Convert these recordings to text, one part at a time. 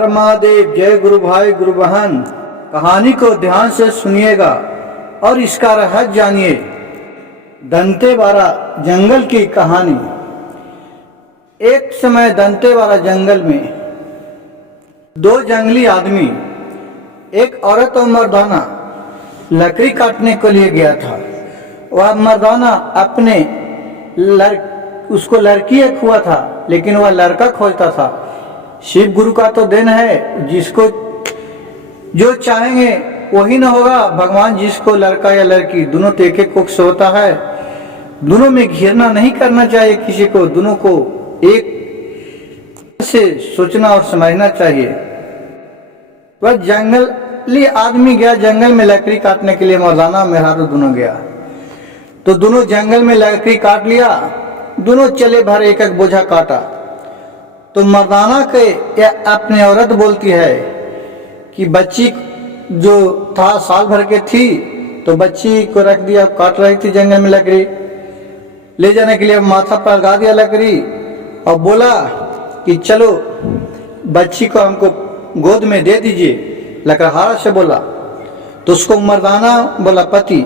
हर महादेव। जय गुरु भाई गुरु बहन। कहानी को ध्यान से सुनिएगा और इसका रहस्य जानिए। दंतेवाड़ा जंगल की कहानी। एक समय दंतेवाड़ा जंगल में दो जंगली आदमी, एक औरत और मर्दाना, लकड़ी काटने के लिए गया था। वह मर्दाना अपने उसको लड़की एक हुआ था, लेकिन वह लड़का खोजता था। शिव गुरु का तो दिन है, जिसको जो चाहेंगे वही ना होगा। भगवान जिसको लड़का या लड़की दोनों तो एक एक कुछ होता है। दोनों में घिरना नहीं करना चाहिए किसी को, दोनों को एक से सोचना और समझना चाहिए। वह जंगली आदमी गया जंगल में लकड़ी काटने के लिए। मर्दाना मेहरारू दोनों गया तो दोनों जंगल में लकड़ी काट लिया। दोनों चले भर एक एक बोझा काटा। तो मर्दाना के या अपनी औरत बोलती है कि बच्ची जो था साल भर के थी, तो बच्ची को रख दिया, काट रही थी जंगल में लकड़ी। ले जाने के लिए माथा पर लगा दिया लकड़ी और बोला कि चलो बच्ची को हमको गोद में दे दीजिए। लकड़हारा से बोला तो उसको मर्दाना बोला पति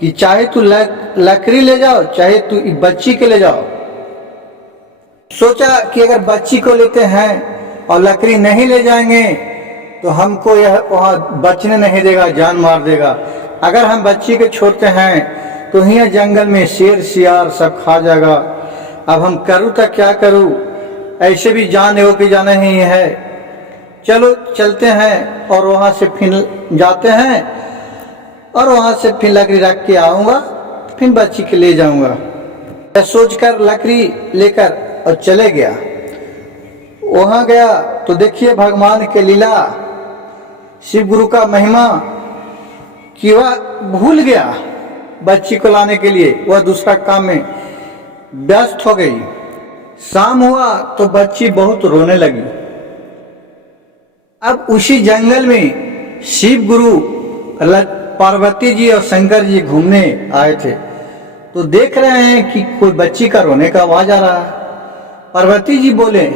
कि चाहे तू लकड़ी ले जाओ, चाहे तू बच्ची के ले जाओ। सोचा कि अगर बच्ची को लेते हैं और लकड़ी नहीं ले जाएंगे तो हमको यह वहाँ बचने नहीं देगा, जान मार देगा। अगर हम बच्ची को छोड़ते हैं तो यहाँ जंगल में शेर सियार सब खा जाएगा। अब हम करूँ तो क्या करूँ, ऐसे भी जान हो कि जाना ही है। चलो चलते हैं और वहाँ से फिर जाते हैं और वहाँ से फिर लकड़ी रख के आऊँगा, फिर बच्ची के ले जाऊँगा। सोचकर लकड़ी लेकर और चले गया। वहां गया तो देखिए भगवान के लीला, शिव गुरु का महिमा कि वह भूल गया बच्ची को लाने के लिए। वह दूसरा काम में व्यस्त हो गई। शाम हुआ तो बच्ची बहुत रोने लगी। अब उसी जंगल में शिव गुरु, पार्वती जी और शंकर जी घूमने आए थे। तो देख रहे हैं कि कोई बच्ची का रोने का आवाज आ रहा है। पार्वती जी बोले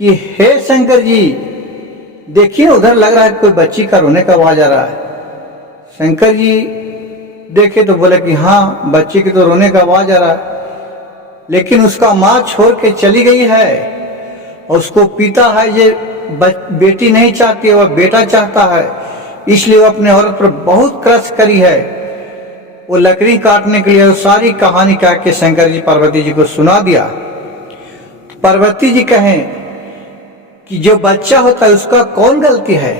कि हे शंकर जी, देखिए उधर लग रहा है कोई बच्ची का रोने का आवाज आ रहा है। शंकर जी देखे तो बोले कि हाँ, बच्ची की तो रोने का आवाज आ रहा है, लेकिन उसका माँ छोड़ के चली गई है और उसको पिता है ये बेटी नहीं चाहती है, वह बेटा चाहता है। इसलिए वो अपने औरत पर बहुत क्रश करी है। वो लकड़ी काटने के लिए वो सारी कहानी कह के शंकर जी पार्वती जी को सुना दिया। पार्वती जी कहें कि जो बच्चा होता है उसका कौन गलती है,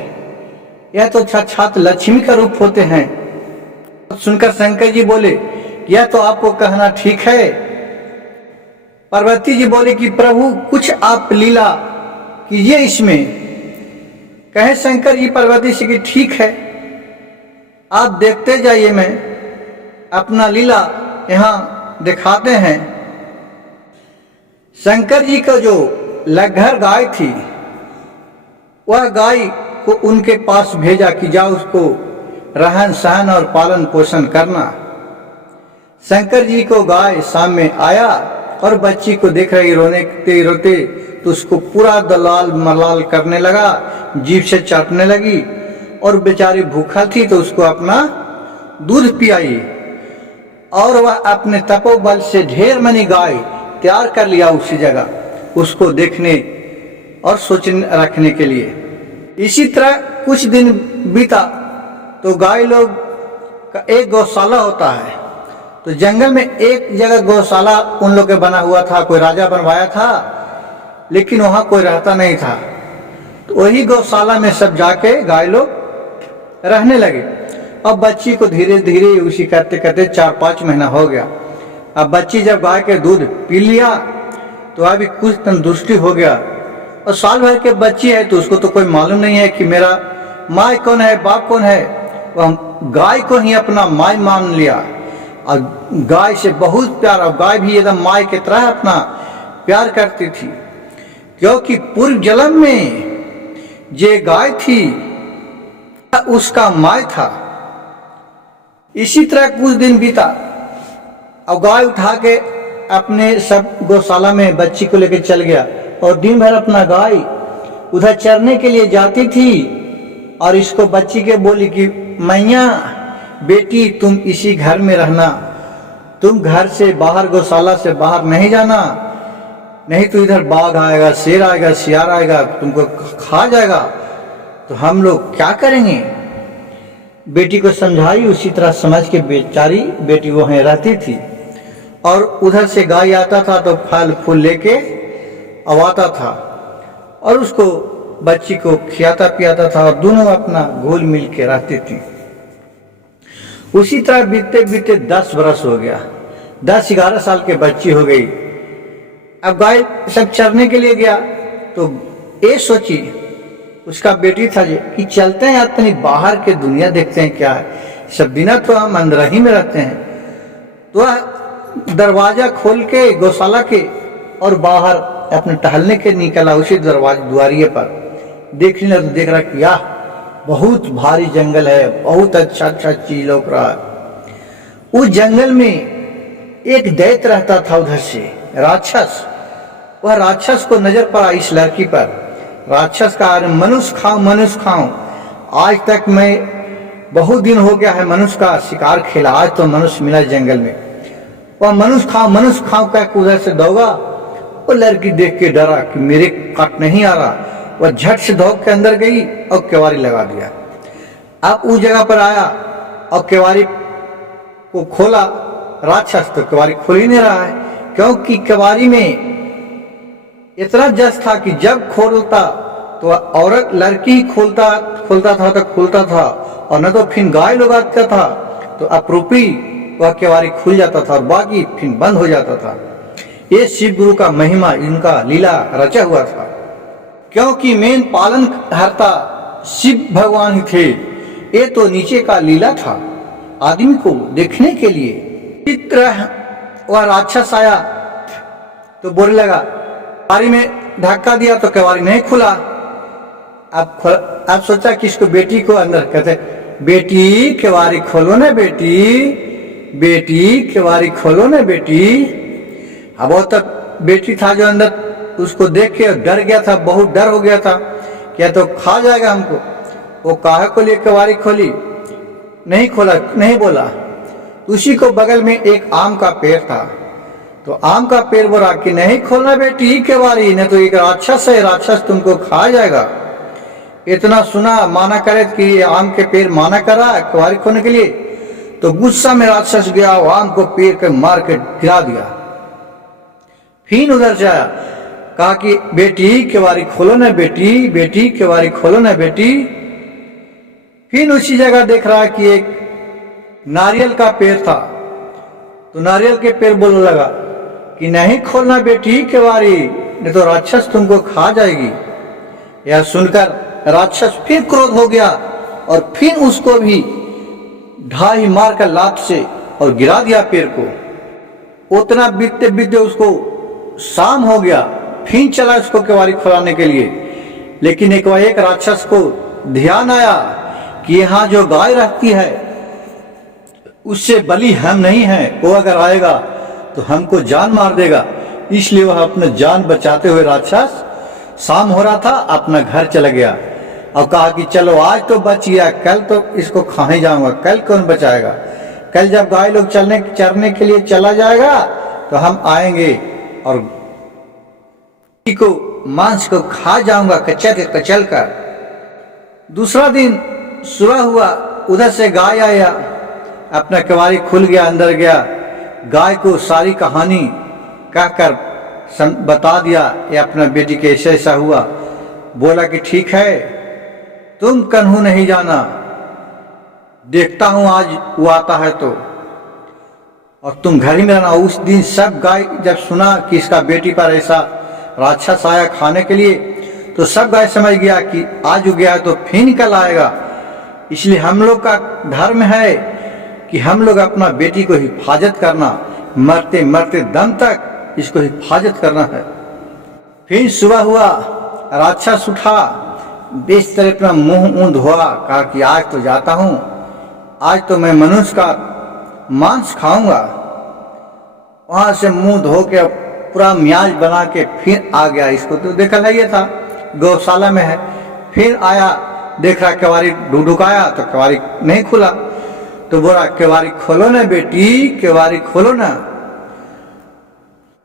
यह तो साक्षात लक्ष्मी का रूप होते हैं। सुनकर शंकर जी बोले यह तो आपको कहना ठीक है। पार्वती जी बोले कि प्रभु कुछ आप लीला कीजिए इसमें। कहे शंकर जी पार्वती से कि ठीक है, आप देखते जाइए, मैं अपना लीला यहाँ दिखाते हैं। शंकर जी का जो लगभग गाय थी, वह गाय को उनके पास भेजा कि जाओ उसको रहन सहन और पालन पोषण करना। शंकर जी को गाय सामने आया और बच्ची को देख रही रोते रोते, तो उसको पूरा दलाल मलाल करने लगा, जीभ से चाटने लगी। और बेचारी भूखा थी तो उसको अपना दूध पियाई और वह अपने तपोबल से ढेर मनी गाय तैयार कर लिया उसी जगह उसको देखने और सोचने रखने के लिए। इसी तरह कुछ दिन बीता तो गाय लोग का एक गौशाला होता है। तो जंगल में एक जगह गौशाला उन लोग के बना हुआ था, कोई राजा बनवाया था, लेकिन वहां कोई रहता नहीं था। तो वही गौशाला में सब जाके गाय लोग रहने लगे। अब बच्ची को धीरे धीरे उसी करते करते 4-5 महीना हो गया। अब बच्ची जब गाय के दूध पी लिया तो अभी कुछ तंदुरुस्ती हो गया। और साल भर के बच्ची है तो उसको तो कोई मालूम नहीं है कि मेरा माँ कौन है, बाप कौन है। वह गाय को ही अपना माँ मान लिया और गाय से बहुत प्यार। और गाय भी एकदम माँ की तरह अपना प्यार करती थी, क्योंकि पूर्व जन्म में जे गाय थी उसका माँ था। इसी तरह कुछ दिन बीता और गाय उठा के अपने सब गौशाला में बच्ची को लेकर चल गया और दिन भर अपना गाय उधर चरने के लिए जाती थी और इसको बच्ची के बोली कि मैया बेटी तुम इसी घर में रहना, तुम घर से बाहर गौशाला से बाहर नहीं जाना, नहीं तो इधर बाघ आएगा, शेर आएगा, सियार आएगा, तुमको खा जाएगा, तो हम लोग क्या करेंगे। बेटी को समझाई, उसी तरह समझ के बेचारी बेटी वहीं रहती थी और उधर से गाय आता था तो फल फूल लेके आता था और उसको बच्ची को खिलाता पियाता था और दोनों अपना घुल मिल के रहती थी। उसी तरह बीतते बीतते 10 बरस हो गया, 10-11 साल के बच्ची हो गई। अब गाय सब चरने के लिए गया तो ये सोची उसका बेटी था कि चलते हैं यार तनी बाहर के दुनिया देखते हैं क्या है, सब दिन तो हम अंदर ही में रहते हैं। तो दरवाजा खोल के गौशाला के और बाहर अपने टहलने के निकला, उसी दरवाजे द्वारिये पर देखने लगा तो देख रहा कि यार बहुत भारी जंगल है, बहुत अच्छा अच्छा चीज लौक रहा है। उस जंगल में एक दैत्य रहता था उधर से, राक्षस। वह राक्षस को नजर पड़ा इस लड़की पर। राक्षस का मनुष्य खाओ मनुष्य खाओ, आज तक मैं बहुत दिन हो गया है मनुष्य का शिकार खेला, आज तो मनुष्य मिला जंगल में। वह मनुष्य खाओ कह उधर से दौड़ा। वो लड़की देख के डरा कि मेरे काट नहीं आ रहा, वह झट से दौड़ के अंदर गई और केवाड़ी लगा दिया। अब उस जगह पर आया और केवाड़ी को खोला राक्षस, तो केवाड़ी खुल ही नहीं रहा है, क्योंकि केवाड़ी में इतना जस था कि जब खोलता तो औरत लड़की ही खोलता था तो खुलता था, और न तो फिर गाय लोग आता था तो अपरूपी वह केवाड़ी खुल जाता था और बाकी फिर बंद हो जाता था। ये शिव गुरु का महिमा, इनका लीला रचा हुआ था, क्योंकि मेन पालन हरता शिव भगवान ही थे। ये तो नीचे का लीला था आदमी को देखने के लिए। चित्र वह राक्षस आया तो बोलने लगा, केवाड़ी में धक्का दिया तो केवाड़ी नहीं खुला। अब सोचा कि इसको बेटी को अंदर कहते, बेटी केवाड़ी खोलो ना बेटी, बेटी केवाड़ी खोलो ना बेटी। अब वो तब बेटी था जो अंदर, उसको देख के डर गया था, बहुत डर हो गया था, क्या तो खा जाएगा हमको। वो काहे को लिए केवाड़ी खोली, नहीं खोला, नहीं बोला। उसी को बगल में एक आम का पेड़ था, तो आम का पेड़ बोला कि नहीं खोलना बेटी केवाड़ी, नहीं तो एक राक्षस है, राक्षस तुमको खा जाएगा। इतना सुना, माना करे कि आम के पेड़ माना करा केवाड़ी खोलने के लिए, तो गुस्सा में राक्षस गया, आम को पेड़ के मार के गिरा दिया। फिर उधर से आया, कहा कि बेटी केवाड़ी खोलो ना बेटी, बेटी केवाड़ी खोलो ना बेटी। फिर उसी जगह देख रहा कि एक नारियल का पेड़ था, तो नारियल के पेड़ बोलने लगा कि नहीं खोलना बेटी केवाड़ी, नहीं तो राक्षस तुमको खा जाएगी। यह सुनकर राक्षस फिर क्रोध हो गया और फिर उसको भी ढाई मार कर लात से और गिरा दिया पेड़ को। उतना बीतते बीतते उसको शाम हो गया, फिर चला उसको केवाड़ी खुलाने के लिए। लेकिन एक राक्षस को ध्यान आया कि यहाँ जो गाय रहती है उससे बलि हम नहीं हैं, वो अगर आएगा तो हमको जान मार देगा। इसलिए वह अपने जान बचाते हुए राक्षस, शाम हो रहा था, अपना घर चला गया और कहा कि चलो आज तो बच गया, कल तो इसको खा ही जाऊंगा, कल कौन बचाएगा। कल जब गाय लोग चरने के लिए चला जाएगा तो हम आएंगे और को मांस को खा जाऊंगा कचल कर। दूसरा दिन सुबह हुआ, उधर से गाय आया, अपना केवाड़ी खुल गया, अंदर गया, गाय को सारी कहानी कहकर बता दिया, ये अपना बेटी के ऐसा ऐसा हुआ। बोला कि ठीक है, तुम कन्हू नहीं जाना, देखता हूं आज वो आता है तो, और तुम घर ही में रहना। उस दिन सब गाय जब सुना कि इसका बेटी पर ऐसा राक्षस आया खाने के लिए, तो सब गाय समझ गया कि आज हो गया है तो फिर कल आएगा। इसलिए हम लोग का धर्म है कि हम लोग अपना बेटी को हिफाजत करना, मरते मरते दम तक इसको हिफाजत करना है। फिर सुबह हुआ, राक्षस उठा, बिस्तर अपना मुंह धोआ, कहा कि आज तो जाता हूं, आज तो मैं मनुष्य का मांस खाऊंगा। वहां से मुंह धो के पूरा म्याज बना के फिर आ गया। इसको तो देखा नहीं था गौशाला में है। फिर आया, देख रहा केवाड़ी ढुकाया तो केवाड़ी नहीं खुला, तो बोला केवाड़ी खोलो ना बेटी, केवाड़ी खोलो ना।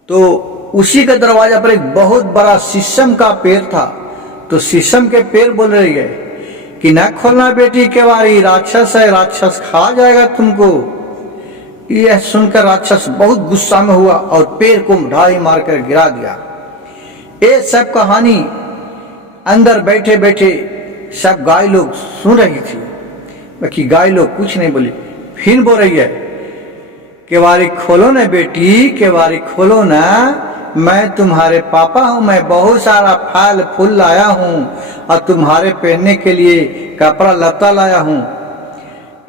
तो उसी के दरवाजा पर एक बहुत बड़ा शीशम का पेड़ था। तो शीशम के पेड़ बोल रही है कि ना खोलना बेटी केवाड़ी, राक्षस है, राक्षस खा जाएगा तुमको। यह सुनकर राक्षस बहुत गुस्सा में हुआ और पेड़ को ढाई मारकर गिरा दिया। ये सब कहानी अंदर बैठे बैठे सब गाय लोग सुन रही थी, बाकी गाय लोग कुछ नहीं बोली। फिर बोल रही है केवाड़ी खोलो ना बेटी, केवाड़ी खोलो ना, मैं तुम्हारे पापा हूँ, मैं बहुत सारा फल फूल लाया हूँ और तुम्हारे पहनने के लिए कपड़ा लत्ता लाया हूँ।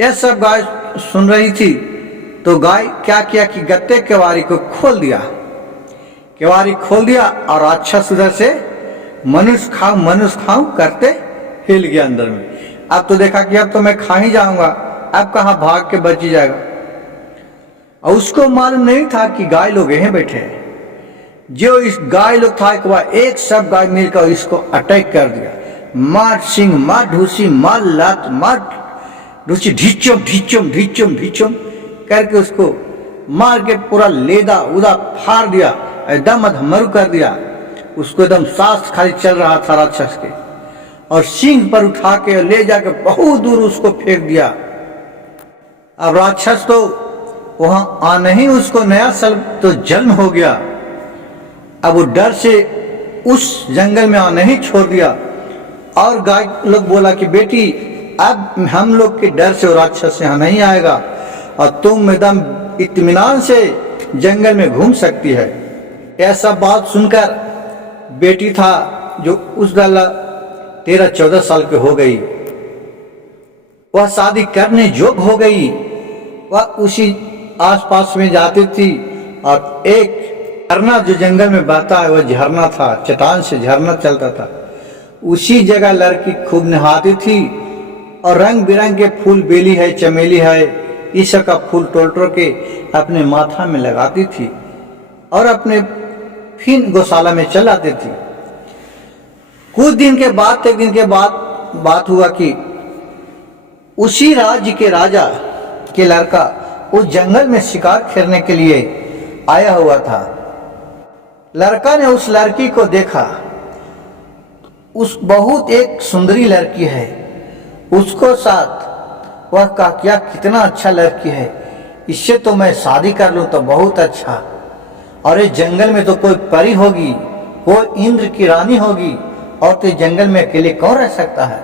यह सब गाय सुन रही थी। तो गाय क्या किया कि गत्ते केवाड़ी को खोल दिया, केवाड़ी खोल दिया और राक्षस उधर से मनुष्य खाऊं करते हिल गया अंदर में। अब तो देखा कि अब तो मैं खा ही जाऊंगा, अब कहाँ भाग के बच ही जाएगा। और उसको मालूम नहीं था कि गाय लोग यहीं बैठे हैं। जो इस गाय लोग था एक सब गाय मिलकर इसको अटैक कर दिया। मार सिंह, मार ढूसी, मार लात, मार ढूसी, ढिचुम ढिचुम ढिचुम ढिचुम करके उसको मार के पूरा लेदा उदा फाड़ दिया, एकदम अधमरू कर दिया। उसको एकदम सांस खाली चल रहा था राक्षस के, और सिंह पर उठा के ले जाके बहुत दूर उसको फेंक दिया। अब राक्षस तो वहां आने ही उसको नया तो जन्म हो गया। अब वो डर से उस जंगल में आने ही छोड़ दिया। और गाय लोग बोला कि बेटी अब हम लोग के डर से वो राक्षस यहाँ नहीं आएगा और तुम एकदम इत्मीनान से जंगल में घूम सकती है। ऐसा बात सुनकर बेटी था जो उस दल 13-14 साल की हो गई, वह शादी करने योग्य हो गई। वह उसी आसपास में जाती थी और एक झरना जो जंगल में बहता है वह झरना था, चट्टान से झरना चलता था। उसी जगह लड़की खूब नहाती थी और रंग बिरंग के फूल, बेली है, चमेली है, इस सब का फूल टोल के अपने माथा में लगाती थी और अपने फिर गौशाला में चल आती थी। कुछ दिन के बाद, एक दिन के बाद बात हुआ कि उसी राज्य के राजा के लड़का उस जंगल में शिकार खेलने के लिए आया हुआ था। लड़का ने उस लड़की को देखा, उस बहुत एक सुंदरी लड़की है, उसको साथ वह कहा क्या कितना अच्छा लड़की है, इससे तो मैं शादी कर लूं तो बहुत अच्छा। और इस जंगल में तो कोई परी होगी, कोई इंद्र की रानी होगी, और तो जंगल में अकेले कौन रह सकता है।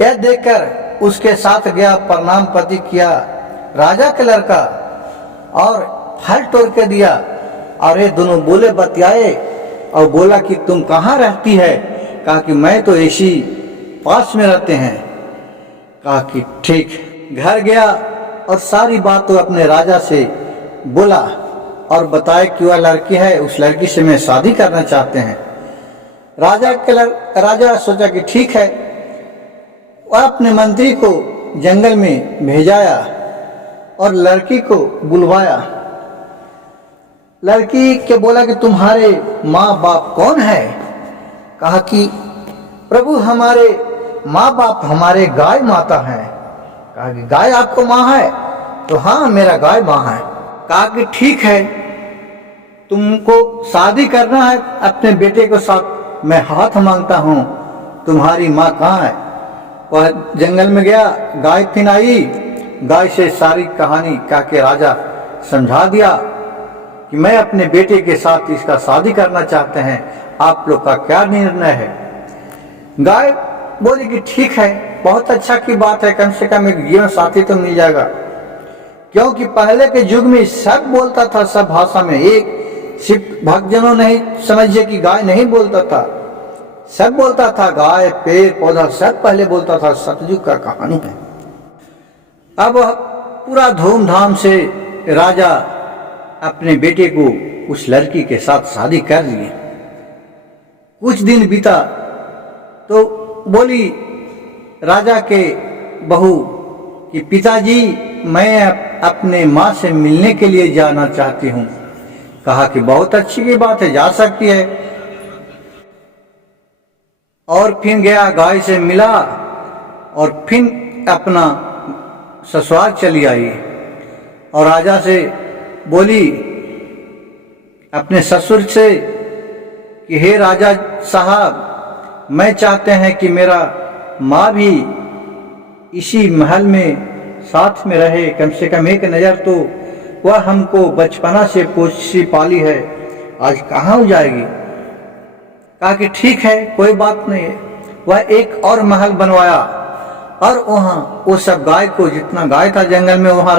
यह देखकर उसके साथ गया, प्रणाम पति किया राजा के लड़का और फल तोड़ के दिया। और ये दोनों बोले बतियाए और बोला कि तुम कहाँ रहती है। कहा कि मैं तो ऐसी पास में रहते हैं। कहा कि ठीक। घर गया और सारी बात तो अपने राजा से बोला और बताया कि वह लड़की है, उस लड़की से मैं शादी करना चाहते हैं। राजा सोचा कि ठीक है। वह अपने मंत्री को जंगल में भेजाया और लड़की को बुलवाया। लड़की के बोला कि तुम्हारे माँ बाप कौन है। कहा कि प्रभु हमारे माँ बाप हमारे गाय माता हैं। कहा कि गाय आपको माँ है। तो हाँ मेरा गाय माँ है। कहा कि ठीक है, तुमको शादी करना है अपने बेटे के साथ, मैं हाथ मांगता हूँ, तुम्हारी माँ कहाँ है। वह जंगल में गया, गाय फिर आई, गाय से सारी कहानी कह के राजा समझा दिया कि मैं अपने बेटे के साथ इसका शादी करना चाहते हैं, आप लोग का क्या निर्णय है। गाय बोली कि ठीक है, बहुत अच्छा की बात है, कम से कम एक जीवन साथी तो मिल जाएगा। क्योंकि पहले के युग में सब बोलता था, सब भाषा में, एक सिर्फ भक्तजनों नहीं समझिए कि गाय नहीं बोलता था, सब बोलता था, गाय पेड़ पौधा सब पहले बोलता था। सतयुग का कहानी है। अब पूरा धूमधाम से राजा अपने बेटे को उस लड़की के साथ शादी कर लिए। कुछ दिन बीता तो बोली राजा के बहू कि पिताजी मैं अपने माँ से मिलने के लिए जाना चाहती हूँ। कहा कि बहुत अच्छी की बात है, जा सकती है। और फिर गया, गाय से मिला और फिर अपना ससुराल चली आई और राजा से बोली अपने ससुर से कि हे राजा साहब, मैं चाहते हैं कि मेरा माँ भी इसी महल में साथ में रहे, कम से कम एक नज़र तो वह हमको बचपना से पोसी पाली है, आज कहाँ हो जाएगी। कहा कि ठीक है, कोई बात नहीं है। वह एक और महल बनवाया और वहाँ वो सब गाय को, जितना गाय था जंगल में वहाँ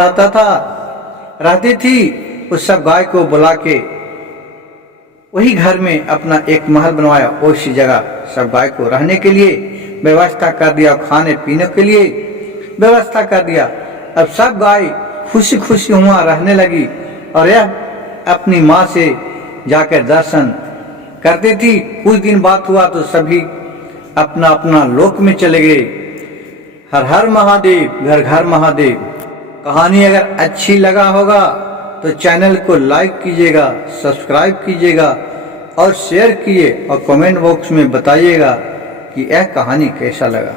रहती थी, उस सब गाय को बुला के वही घर में अपना एक महल बनवाया। उसी जगह सब गाय को रहने के लिए व्यवस्था कर दिया, खाने पीने के लिए व्यवस्था कर दिया। अब सब गाय खुशी खुशी वहाँ रहने लगी और यह अपनी माँ से जाकर दर्शन करती थी। कुछ दिन बात हुआ तो सभी अपना अपना लोक में चले गए। हर हर महादेव, घर घर महादेव। कहानी अगर अच्छी लगा होगा तो चैनल को लाइक कीजिएगा, सब्सक्राइब कीजिएगा और शेयर कीजिए और कमेंट बॉक्स में बताइएगा कि यह कहानी कैसा लगा।